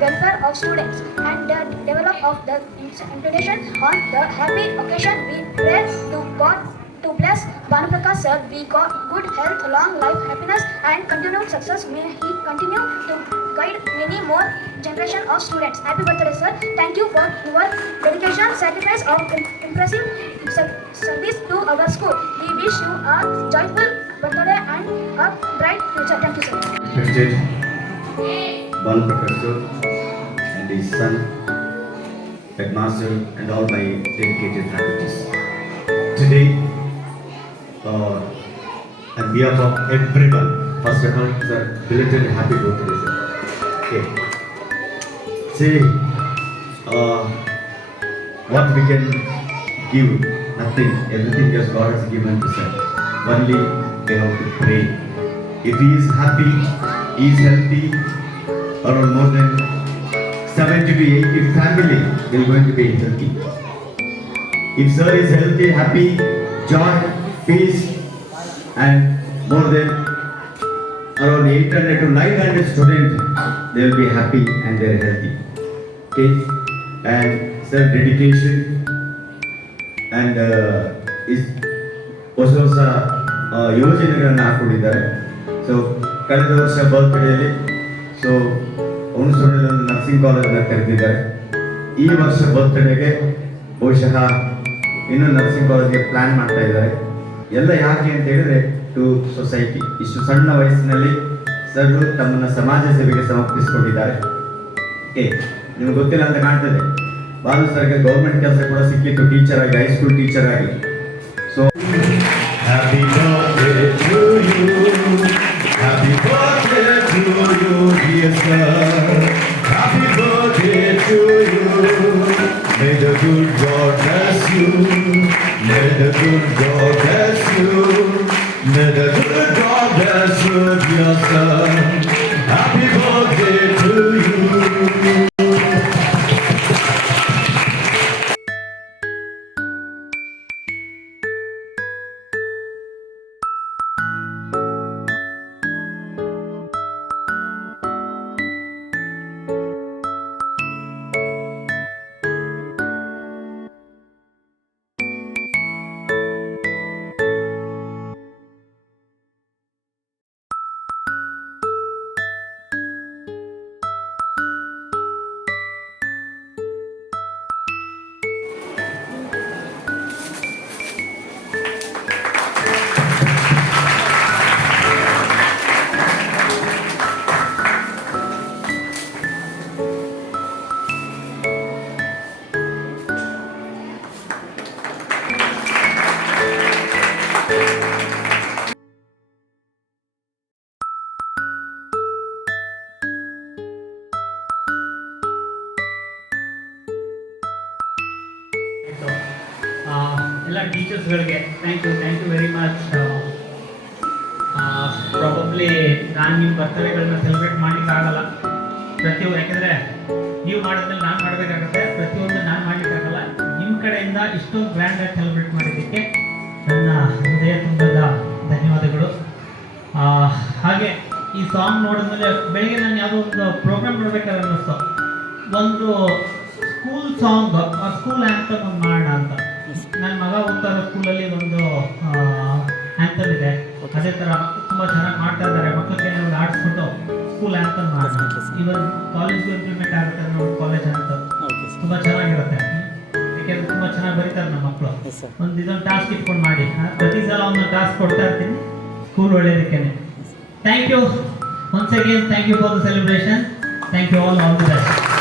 welfare of students and the development of the institution. On the happy occasion, we pray to God to bless Bhanuprakash sir. We got good health, long life, happiness, and continued success. May he continue to guide many more generation of students. Happy birthday, sir! Thank you for your dedication, sacrifice, of impressive service to our school. We wish you a joyful birthday and a bright future. Thank you, sir. Respected Bhanuprakash sir and his son, headmaster, and all my dedicated faculties. Today, on behalf of everyone, first of all, sir, belated happy birthday, sir. Okay. See, what we can give, nothing. Everything just God has given to sir. Only we have to pray. If he is happy, he is healthy, around more than 70 to 80 family will going to be healthy. If sir is healthy, happy, joy, peace, and more than around 800 to 900 students, they will be happy and they are healthy. Okay, and sir dedication and is ಹೊಸ ಹೊಸ ಯೋಜನೆಗಳನ್ನು ಹಾಕ್ಕೊಂಡಿದ್ದಾರೆ. So ಕಳೆದ ವರ್ಷ ಬರ್ತ್ಡೇಲಿ so ಹುಣಸೂರಲ್ಲಿ ಒಂದು nursing ಕಾಲೇಜನ್ನು ಕರೆದಿದ್ದಾರೆ. ಈ ವರ್ಷ ಬರ್ತ್ಡೇಗೆ ಬಹುಶಃ ಇನ್ನೂ ನರ್ಸಿಂಗ್ ಕಾಲೇಜ್ಗೆ ಪ್ಲ್ಯಾನ್ ಮಾಡ್ತಾ ಇದ್ದಾರೆ. ಎಲ್ಲ ಯಾಕೆ ಅಂತ ಹೇಳಿದ್ರೆ ಟು ಸೊಸೈಟಿ. ಇಷ್ಟು ಸಣ್ಣ ವಯಸ್ಸಿನಲ್ಲಿ ಸರ್ ತಮ್ಮನ್ನು ಸಮಾಜ ಸೇವೆಗೆ ಸಮರ್ಪಿಸಿಕೊಂಡಿದ್ದಾರೆ. ನಿಮ್ಗೆ ಗೊತ್ತಿಲ್ಲ ಅಂತ ಕಾಣ್ತದೆ, ಬಾಲು ಸರ್ಗೆ ಗೌರ್ಮೆಂಟ್ ಕೆಲಸ ಕೂಡ ಸಿಕ್ಕಿತ್ತು, ಟೀಚರ್ ಆಗಿ, ಹೈಸ್ಕೂಲ್ ಟೀಚರ್ ಆಗಿ. So happy birthday to you, happy birthday to you dear sir, happy birthday to you. May the good God bless you, may the good God bless you, may the good God bless you dear son. Happy birthday to you. ಎಲ್ಲ ಟೀಚರ್ಸ್ಗಳಿಗೆ thank you very much. Probably ನಾನು ನಿಮ್ಮ ಬರ್ತಡೇಗಳನ್ನ celebrate ಮಾಡಲಿಕ್ಕಾಗಲ್ಲ ಪ್ರತಿಯೊಂದು, ಯಾಕೆಂದರೆ ನೀವು ಮಾಡಿದ್ಮೇಲೆ ನಾನು ಮಾಡಬೇಕಾಗತ್ತೆ, ಪ್ರತಿಯೊಂದು ನಾನು ಮಾಡಲಿಕ್ಕಾಗಲ್ಲ. ನಿಮ್ಮ ಕಡೆಯಿಂದ ಇಷ್ಟೊಂದು ಗ್ರ್ಯಾಂಡಾಗಿ ಸೆಲೆಬ್ರೇಟ್ ಮಾಡಿದ್ದಕ್ಕೆ ನನ್ನ ಹೃದಯ ತುಂಬದ ಧನ್ಯವಾದಗಳು. ಹಾಗೆ ಈ ಸಾಂಗ್ ನೋಡಿದ್ಮೇಲೆ ಬೆಳಗ್ಗೆ ನಾನು ಯಾವುದೋ ಒಂದು ಪ್ರೋಗ್ರಾಮ್ ನೋಡ್ಬೇಕಾದ್ರೆ ಅನ್ನಿಸ್ತು, ಒಂದು ಸ್ಕೂಲ್ ಸಾಂಗ್ ಸ್ಕೂಲ್ ಆ್ಯಂಥಮ್ ಒಂದು ಮಾಡೋಣ ಅಂತ. ನನ್ನ ಮಗ ಓದ್ತಾ ಇರೋ ಸ್ಕೂಲಲ್ಲಿ ಒಂದು ಆ್ಯಂಥಮ್ ಇದೆ, ಅದೇ ಥರ ತುಂಬ ಚೆನ್ನಾಗಿ ಮಾಡ್ತಾ ಇದ್ದಾರೆ. ಮಕ್ಕಳಿಗೆ ಒಂದು ಆಡಿಸ್ಬಿಟ್ಟು ಸ್ಕೂಲ್ ಆ್ಯಂಥಮ್ ಮಾಡೋಣ. ಇವನ್ ಕಾಲೇಜ್ಗೂ ಇಂಪ್ಲಿಮೆಂಟ್ ಆಗುತ್ತೆ ಅನ್ನೋ ಒಂದು ಕಾಲೇಜ್ ಆ್ಯಂಥಮ್ ತುಂಬ ಚೆನ್ನಾಗಿರುತ್ತೆ, ಯಾಕೆಂದರೆ ತುಂಬ ಚೆನ್ನಾಗಿ ಬರೀತಾರೆ ನಮ್ಮ ಮಕ್ಕಳು. ಇದೊಂದು ಟಾಸ್ಕ್ ಇಟ್ಕೊಂಡು ಮಾಡಿ, ಪ್ರತಿ ಸಲ ಒಂದು ಟಾಸ್ಕ್ ಕೊಡ್ತಾ ಇರ್ತೀನಿ ಸ್ಕೂಲ್ ಒಳ್ಳೆಯದಕ್ಕೆ. Thank you once again, thank you for the celebration, thank you all the best.